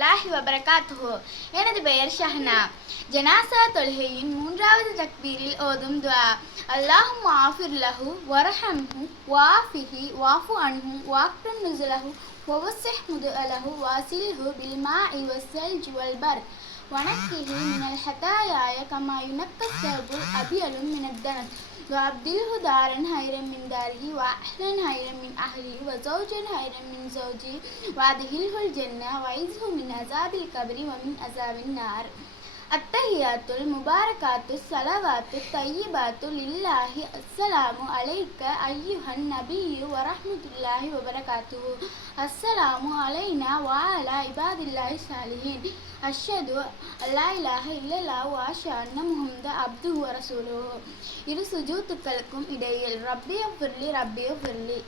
வரமத்துல்லாஹி வபரகாத்துஹு. எனது பெயர் ஷஹனா. ஜனாசா தொழுகையின் மூன்றாவது தக்பீரில் ஓதும் துவா. அல்லாஹும் ஆஃபிர் லஹு வரஹம்ஹு வாஃபிஹி வாஃபு அன்ஹு வாக்ரம் நுசுலஹு முது அலஹு வாசில்ஹு பில்மா இவசல் ஜுவல்பர் ونقه من الحتايا كما ينقى الثوب الأبيض من الدنس. وأبدله دارا خيرا من داره وأهلا خيرا من أهله وزوجا خيرا من زوجه. وأدخله الجنة وعزه من عذاب القبر ومن عذاب النار. அத்தஹியாத்துல் முபாரகாத்து சலவாத்து தையிபாத்துல் இல்லாஹி அஸ்ஸலாமு அலைக்க ஐயுஹன் நபியு வரஹ்மத்துல்லாஹி வபரகாத்துஹு. அஸ்ஸலாமு அலைனா வாலா இபாதில்லாஹி சாலிஹின் அஷது அல்லா இலாஹ இல்லலா வாஷா அன்ன முஹம்மத அப்து வரசூலு இரு சுஜூத்துக்களுக்கும் இடையில் ரப்பிய ஃபிர்லி ரப்பிய ஃபிர்லி